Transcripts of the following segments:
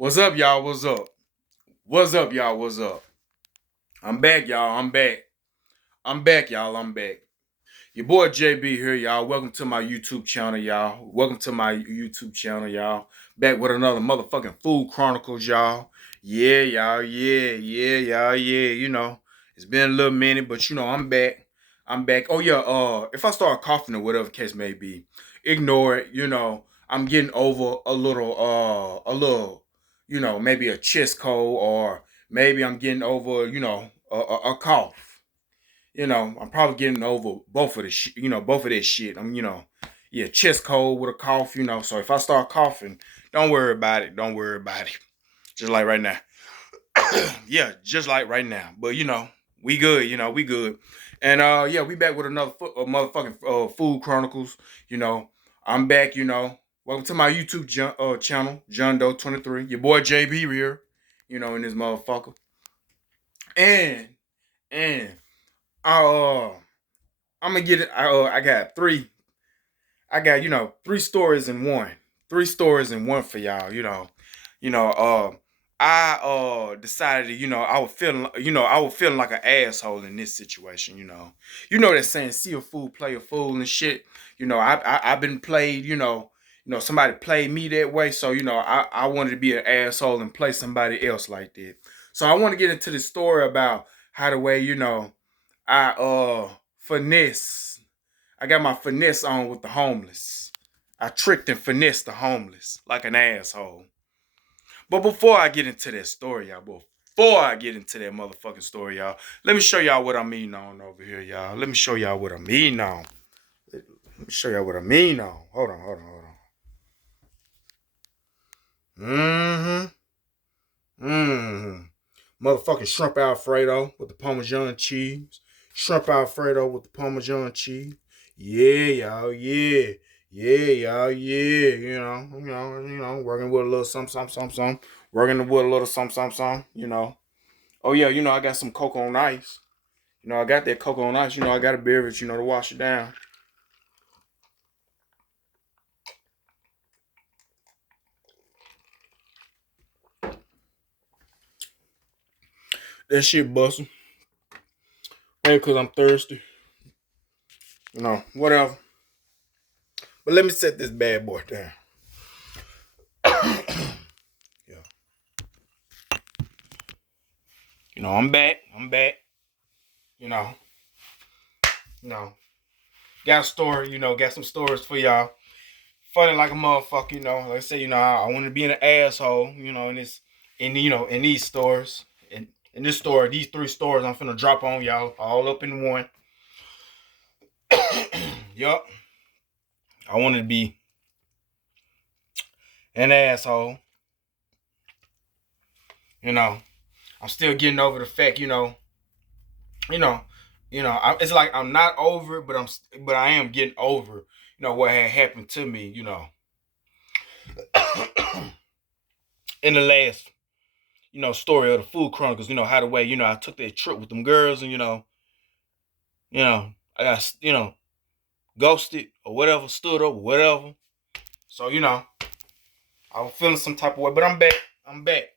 What's up, y'all? What's up? What's up, y'all? What's up? I'm back, y'all. I'm back. I'm back, y'all. I'm back. Your boy JB here, y'all. Welcome to my YouTube channel, y'all. Welcome to my YouTube channel, y'all. Back with another motherfucking Food Chronicles, y'all. Yeah, y'all. Yeah, y'all. Yeah, it's been a little minute, but I'm back. I'm back. Oh yeah. If I start coughing or whatever the case may be, ignore it. I'm getting over a little, maybe a chest cold, or maybe I'm getting over, a cough. I'm probably getting over both of the both of this shit. Yeah, chest cold with a cough. So if I start coughing, don't worry about it. Don't worry about it. Just like right now. Yeah, just like right now. But we good. We good. And yeah, we back with another motherfucking Food Chronicles. You know, I'm back. Welcome to my YouTube channel, John Doe 23. Your boy JB here. In this motherfucker. And and I I'm gonna get it. I got three. I got three stories in one. Three stories in one for y'all. You know. I decided. I was feeling like an asshole in this situation. That saying, "See a fool, play a fool," and shit. I've been played. Somebody played me that way. So I wanted to be an asshole and play somebody else like that. So I want to get into the story about how the way I finesse. I got my finesse on with the homeless. I tricked and finessed the homeless like an asshole. But before I get into that story, y'all, before I get into that motherfucking story, y'all, let me show y'all what I mean on over here, y'all. Let me show y'all what I mean on. Let me show y'all what I mean on. Hold on. Mm-hmm. Motherfucking shrimp Alfredo with the Parmesan cheese. Shrimp Alfredo with the Parmesan cheese. Yeah, y'all, yeah. Yeah, y'all, yeah. Working with a little something. Working with a little something. Oh yeah, I got some cocoa on ice. I got that cocoa on ice. I got a beverage, to wash it down. That shit busting. Maybe because I'm thirsty. Whatever. But let me set this bad boy down. Yeah. I'm back. I'm back. You know, you know, got a story. Got some stories for y'all. Funny like a motherfucker. Like I say, I want to be an asshole. In this, in these stores, in this store, these three stores, I'm finna drop on y'all all up in one. Yup. I wanted to be an asshole. I'm still getting over the fact. You know, it's like I'm not over it, but I am getting over. What had happened to me. In the last, story of the Food Chronicles. How the way, I took that trip with them girls, and I got, ghosted or whatever, stood up or whatever. So I was feeling some type of way, but I'm back. I'm back.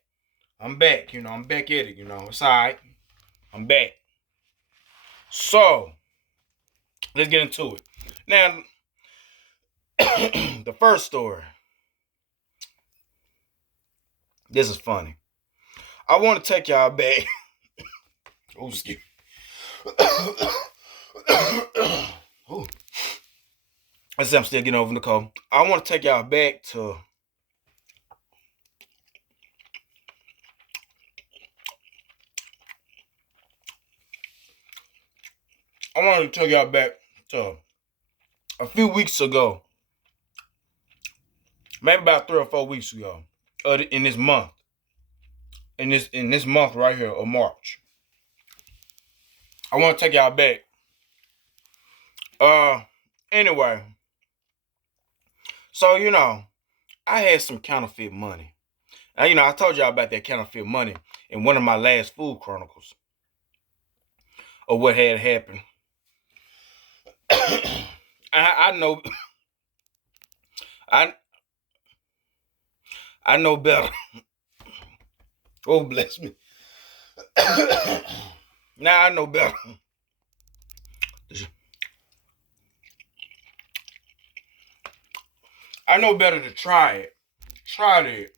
I'm back. I'm back at it. It's all right. I'm back. So let's get into it. Now, the first story. This is funny. I want to take y'all back. Oh, excuse me. Ooh. I said I'm still getting over the cold. I want to take y'all back to I want to take y'all back to a few weeks ago, maybe about 3 or 4 weeks ago, in this month, in this month right here of March. I want to take y'all back. Anyway, so I had some counterfeit money. Now I told y'all about that counterfeit money in one of my last Food Chronicles of what had happened. I know, I know better. Oh, bless me. Now I know better. I know better to try it. Try it,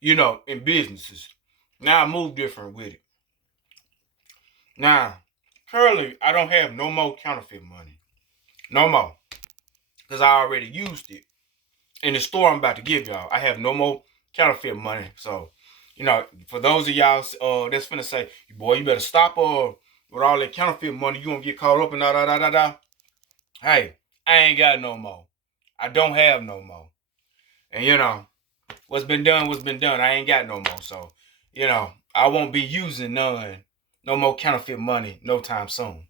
in businesses. Now I move different with it. Now, currently, I don't have no more counterfeit money. No more. Because I already used it. In the store I'm about to give y'all, I have no more counterfeit money. So, for those of y'all that's finna say, boy, you better stop with all that counterfeit money. You gonna get caught up and da da da da da. Hey, I ain't got no more. I don't have no more. And what's been done was been done. I ain't got no more. So, I won't be using no more counterfeit money no time soon.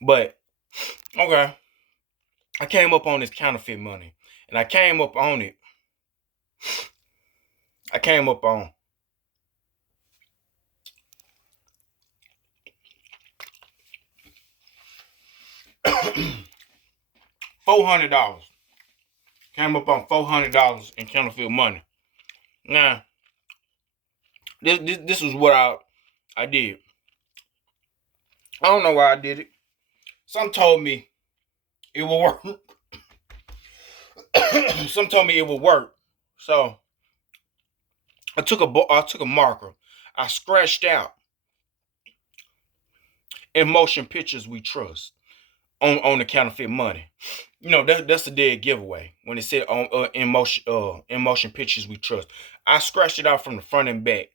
But, okay, I came up on this counterfeit money. And I came up on it. I came up on $400. Came up on $400 in counterfeit money. Now, this was what I did. I don't know why I did it. Some told me it will work. Some told me it will work. So I took a marker. I scratched out "In Motion Pictures We Trust" on the counterfeit money. That's a dead giveaway when it said on in motion pictures we trust. I scratched it out from the front and back.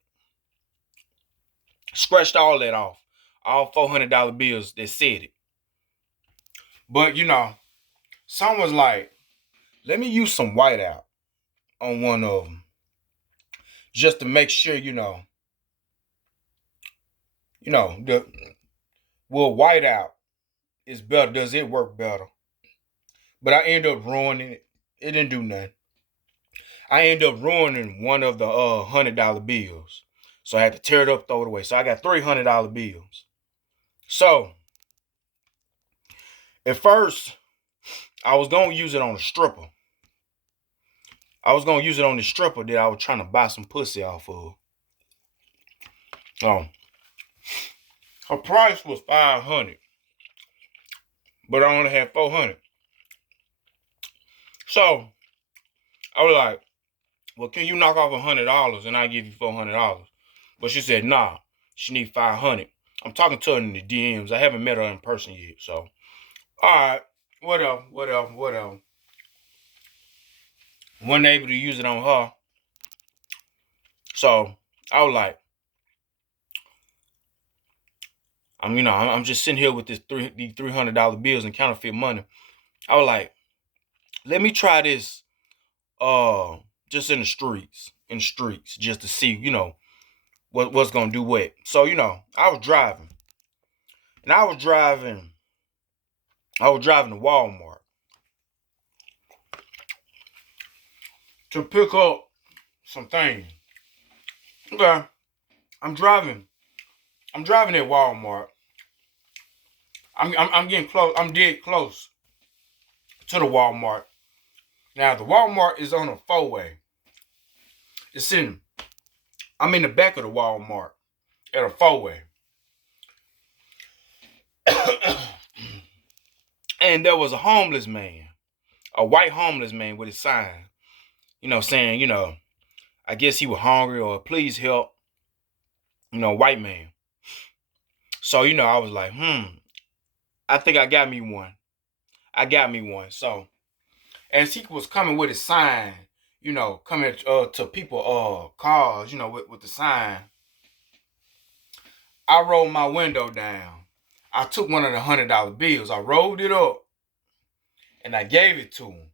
Scratched all that off. All $400 bills that said it. But some was like, let me use some whiteout on one of them. Just to make sure, whiteout is better. Does it work better? But I ended up ruining it. It didn't do nothing. I ended up ruining one of the $100 bills. So I had to tear it up, throw it away. So I got $300 bills. So at first, I was gonna use it on a stripper. I was gonna use it on the stripper that I was trying to buy some pussy off of. Her price was $500, but I only had $400. So I was like, "Well, can you knock off $100 and I give you $400?" But she said, "Nah, she need $500." I'm talking to her in the DMs. I haven't met her in person yet. So, all right, whatever. Wasn't able to use it on her. So I was like, I'm just sitting here with these $300 bills and counterfeit money. I was like, let me try this just in the streets, just to see, what's gonna do what. So, I was driving. And I was driving to Walmart to pick up some things. Okay. I'm driving at Walmart. I'm getting close. I'm dead close to the Walmart. Now the Walmart is on a four-way. I'm in the back of the Walmart at a four-way. And there was a homeless man, a white homeless man with his sign, saying, I guess he was hungry or please help, white man. So, I was like, I think I got me one. So as he was coming with his sign, coming to people cars, with the sign, I rolled my window down. I took one of the $100 bills. I rolled it up and I gave it to him.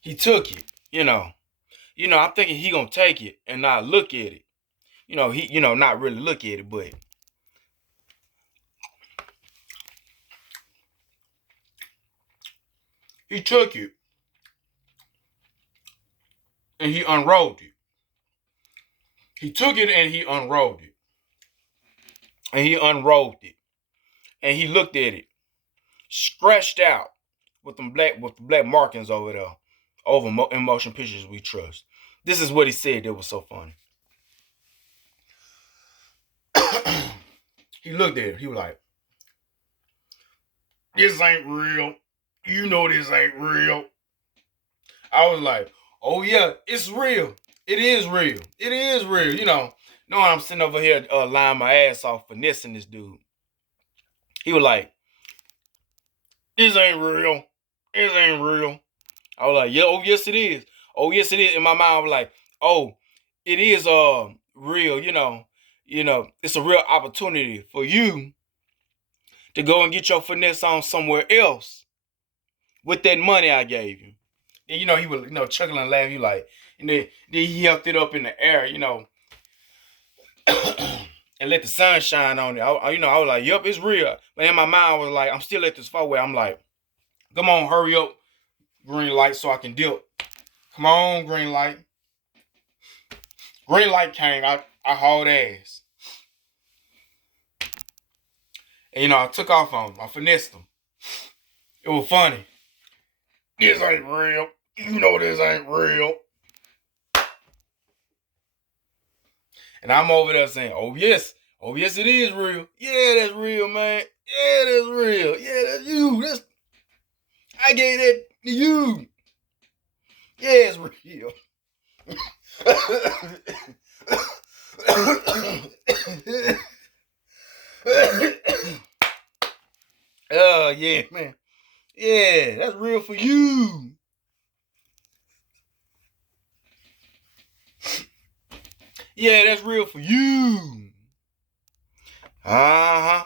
He took it, I'm thinking he gonna take it and not look at it. He not really look at it, but he took it and he unrolled it. He took it and he unrolled it. And he unrolled it. And he looked at it. Scratched out with the black markings over there. Over in Motion Pictures We Trust. This is what he said that was so funny. He looked at it. He was like, this ain't real. You know this ain't real. I was like, oh yeah, it's real. It is real. It is real. You know, knowing I'm sitting over here lying my ass off finessing this dude. He was like, this ain't real. This ain't real. I was like, yeah, oh yes it is. Oh yes it is. In my mind, I was like, oh, it is real, you know, it's a real opportunity for you to go and get your finesse on somewhere else with that money I gave you. And he would, chuckling and laughing, and then he held it up in the air, and let the sun shine on it. I was like, yep, it's real. But in my mind, I was like, I'm still at this far way. I'm like, come on, hurry up, green light, so I can dip. Come on, green light. Green light came. I hauled ass. And, I took off on him. I finessed him. It was funny. This ain't real. You know this ain't real. And I'm over there saying, oh, yes. Oh, yes, it is real. Yeah, that's real, man. Yeah, that's real. Yeah, that's you. I gave that to you. Yeah, it's real. Oh, yeah, man. Yeah, that's real for you. Yeah, that's real for you. Uh-huh.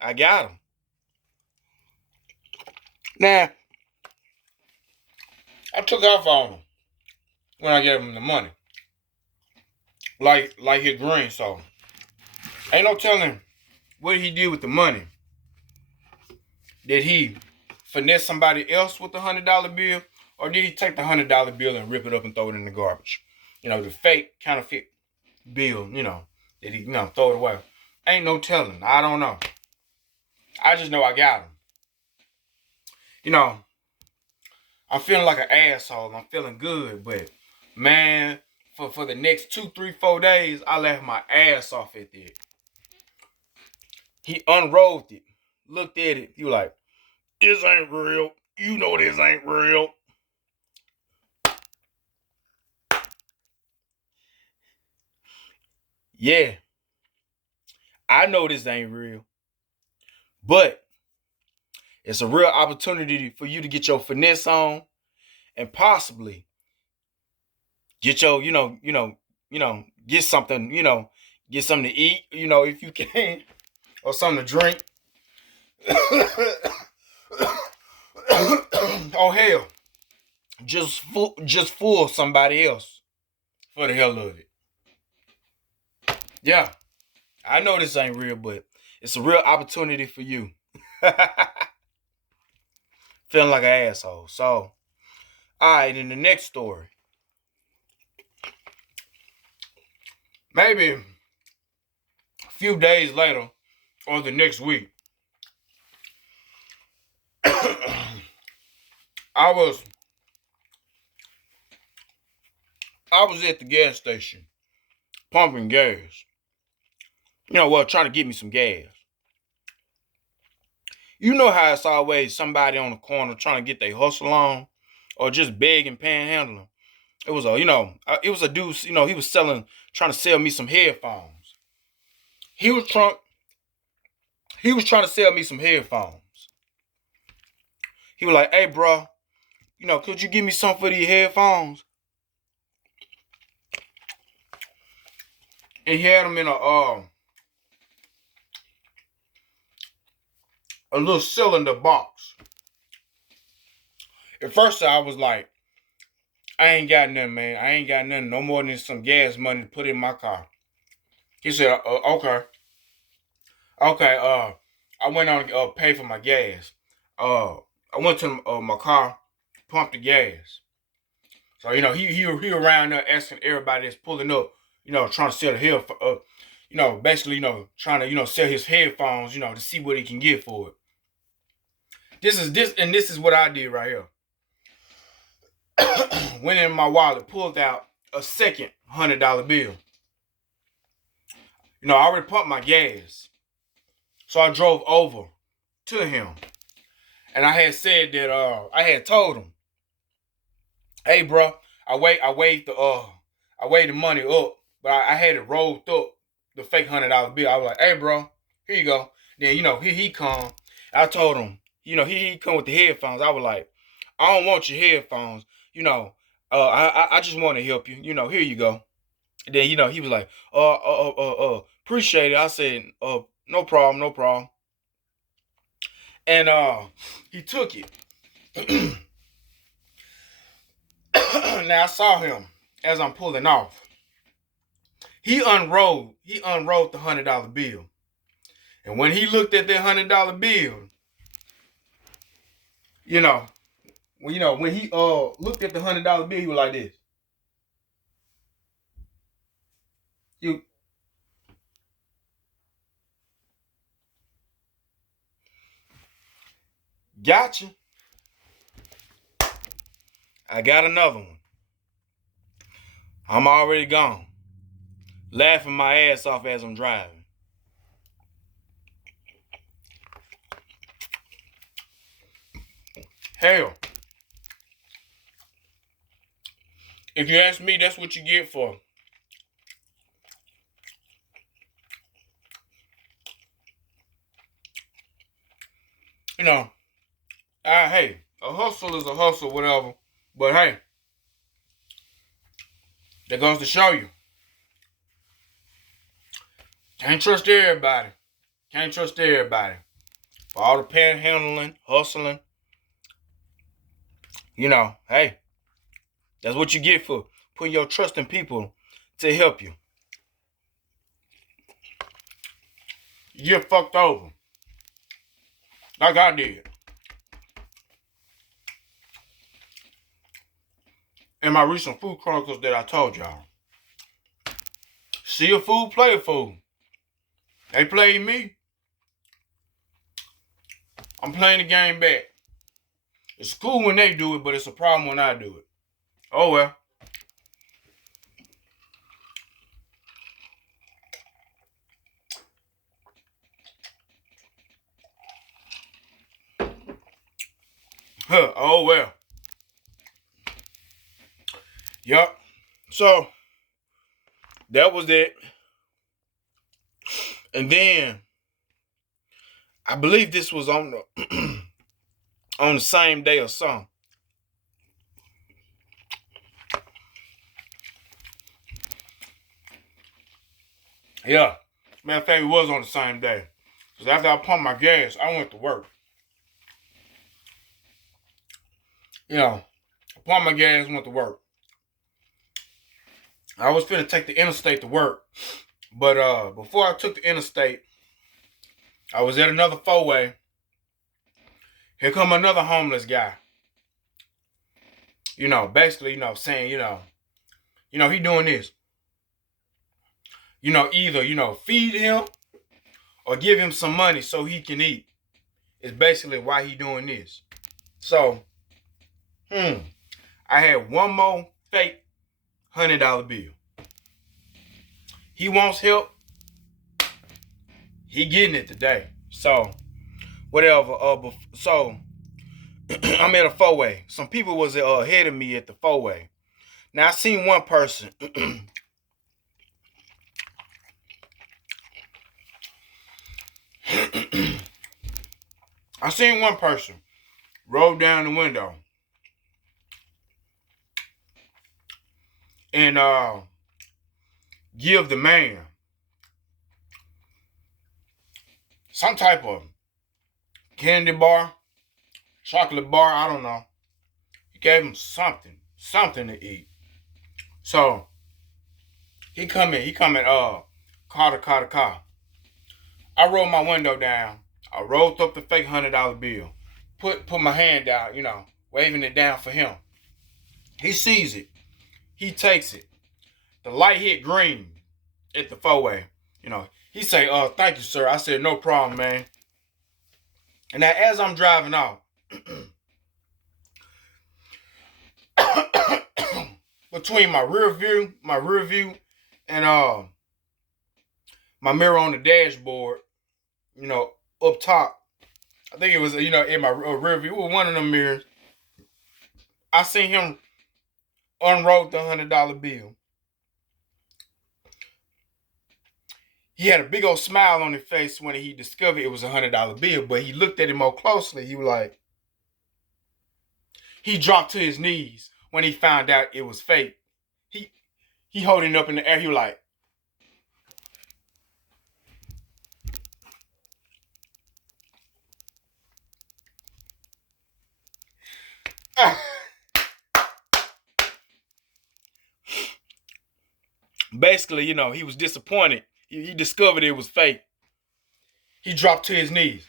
I got him. Now, I took off on him when I gave him the money. Like his green, so ain't no telling what he did with the money. Did he finesse somebody else with the $100 bill? Or did he take the $100 bill and rip it up and throw it in the garbage? The fake counterfeit bill, did he, throw it away? Ain't no telling. I don't know. I just know I got him. I'm feeling like an asshole. I'm feeling good, but man, for the next 2, 3, 4 days, I left my ass off at that. He unrolled it, looked at it. He was like, this ain't real. You know this ain't real. Yeah, I know this ain't real, but it's a real opportunity for you to get your finesse on and possibly get your, get something, get something to eat, if you can, or something to drink. Oh hell, just fool somebody else for the hell of it. Yeah, I know this ain't real, but it's a real opportunity for you. Feeling like an asshole. So, all right, in the next story, maybe a few days later or the next week, I was at the gas station pumping gas. Trying to get me some gas. You know how it's always somebody on the corner trying to get their hustle on, or just begging, panhandling. It was a dude. He was trying to sell me some headphones. He was trying to sell me some headphones. He was like, "Hey, bro, could you give me some for these headphones?" And he had them in a little cylinder box. At first, I was like, I ain't got nothing, man. I ain't got nothing. No more than some gas money to put in my car. He said, okay. Okay, I went on to pay for my gas. I went to my car, pumped the gas. So, he around there asking everybody that's pulling up, trying to sell the basically, trying to, sell his headphones, to see what he can get for it. This is what I did right here. Went in my wallet, pulled out a second $100 bill. You know, I already pumped my gas. So I drove over to him. And I had said that I had told him, hey bro, I weighed the money up, but I had it rolled up the fake $100 bill. I was like, hey bro, here you go. Then he come. I told him, he come with the headphones. I was like, I don't want your headphones. I just want to help you. Here you go. And then he was like, appreciate it. I said, no problem, no problem. And he took it. Now I saw him as I'm pulling off. He unrolled the $100 bill. And when he looked at that $100 bill, when he looked at the $100 bill, he was like this. You gotcha. I got another one. I'm already gone. Laughing my ass off as I'm driving. Hell. If you ask me, that's what you get for. Hey, a hustle is a hustle, whatever. But hey, that goes to show you. Can't trust everybody. Can't trust everybody. For all the panhandling, hustling. Hey, that's what you get for putting your trust in people to help you. You get fucked over. Like I did. In my recent food chronicles that I told y'all. See a fool, play a fool. They played me. I'm playing the game back. It's cool when they do it, but it's a problem when I do it. Oh well. Oh well. Yup. So that was it. And then I believe this was on the on the same day or something. Yeah. Matter of fact, it was on the same day. Because after I pumped my gas, I went to work. I pumped my gas, went to work. I was finna take the interstate to work. But before I took the interstate, I was at another four-way. Here come another homeless guy. Basically, saying, he doing this. Either, feed him or give him some money so he can eat. Is basically why he doing this. So, I had one more fake $100 bill. He wants help. He getting it today. So, whatever. So, I'm at a four-way. Some people was ahead of me at the four-way. Now, I seen one person. I seen one person roll down the window and give the man some type of candy bar, chocolate bar, I don't know. He gave him something to eat. So he come in, car to car. I rolled my window down. I rolled up the fake $100 bill. Put my hand out, waving it down for him. He sees it. He takes it. The light hit green at the four-way. He say, thank you, sir. I said, no problem, man. And now as I'm driving off, between my rear view, and my mirror on the dashboard, up top. I think it was, in my rear view, with one of them mirrors. I seen him unroll the $100 bill. He had a big old smile on his face when he discovered it was a $100 bill, but he looked at it more closely. He was like, he dropped to his knees when he found out it was fake. He holding it up in the air. He was like, basically, he was disappointed. He discovered it was fake. He dropped to his knees.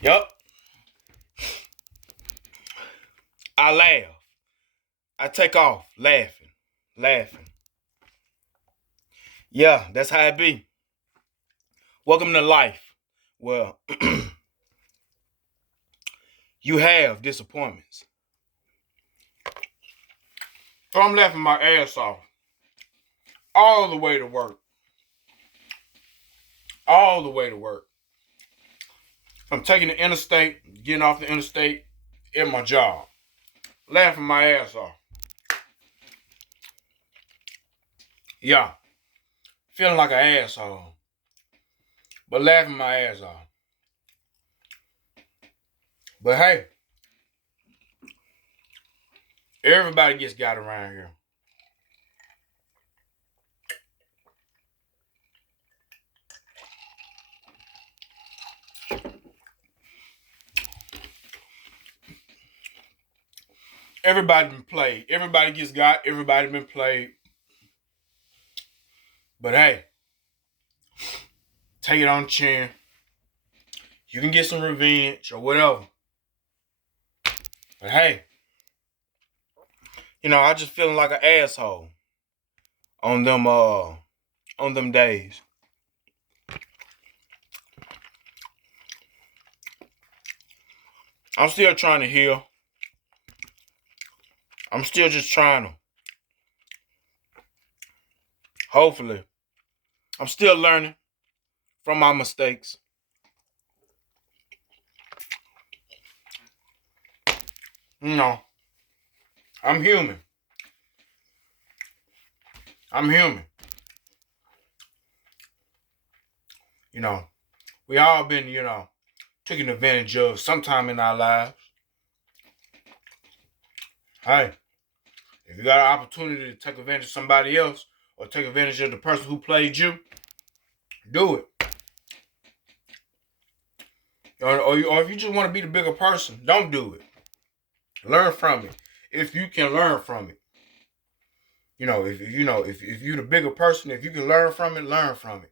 Yup. I laugh. I take off laughing. Yeah, that's how it be. Welcome to life. Well, you have disappointments. So I'm laughing my ass off. All the way to work. I'm taking the interstate, getting off the interstate at my job. Laughing my ass off. Yeah. Feeling like an asshole. But laughing my ass off. But hey, everybody gets got around here. Everybody been played. Everybody gets got. Everybody been played. But hey, take it on the chin. You can get some revenge or whatever. But hey, I just feeling like an asshole on them days. I'm still trying to heal. I'm still just trying to. Hopefully. I'm still learning from my mistakes. I'm human. We all been, taken advantage of sometime in our lives. Hey, if you got an opportunity to take advantage of somebody else or take advantage of the person who played you, do it. Or if you just want to be the bigger person, don't do it. Learn from it. If you can learn from it. If you're the bigger person, if you can learn from it, learn from it.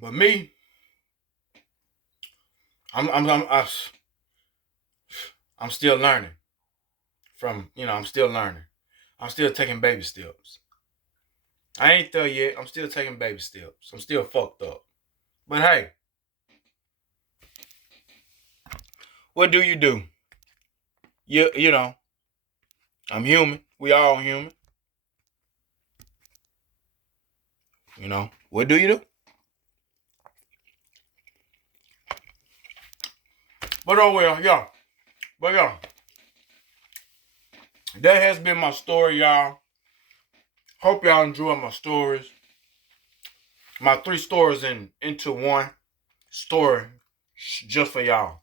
But me, I'm still learning. I'm still learning. I'm still taking baby steps. I ain't there yet. I'm still taking baby steps. I'm still fucked up. But hey, what do? I'm human. We all human. What do? But oh well, yeah. But yeah. That has been my story, y'all. Hope y'all enjoy my stories. My 3 stories into one story just for y'all.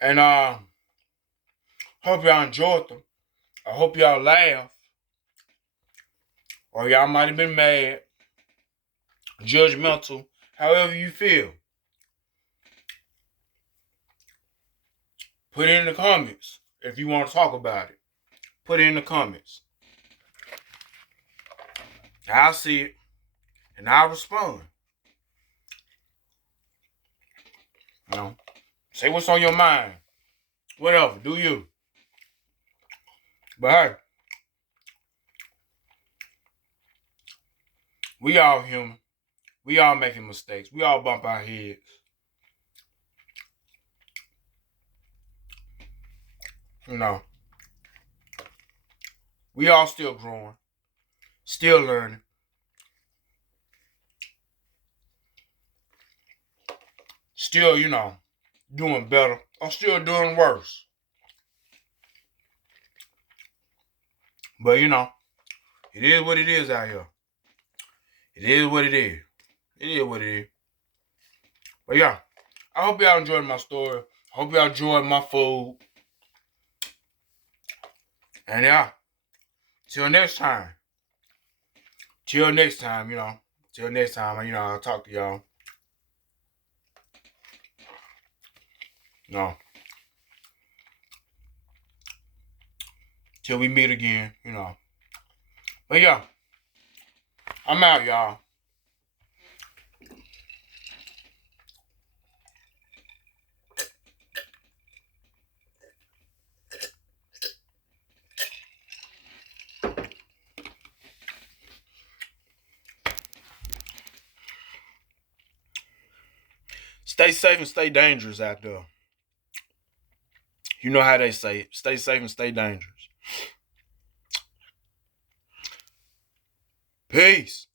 And hope y'all enjoyed them. I hope y'all laugh. Or y'all might have been mad, judgmental, however you feel. Put it in the comments if you want to talk about it. Put it in the comments. I'll see it and I'll respond. Say what's on your mind. Whatever, do you. But hey, we all human. We all making mistakes. We all bump our heads. You know, we all still growing, still learning, still, doing better, or still doing worse. But it is what it is out here. It is what it is. It is what it is. But yeah, I hope y'all enjoyed my story. I hope y'all enjoyed my food. And yeah, till next time. Till next time, Till next time, I'll talk to y'all. Till we meet again. But yeah, I'm out, y'all. Stay safe and stay dangerous out there. You know how they say it. Stay safe and stay dangerous. Peace.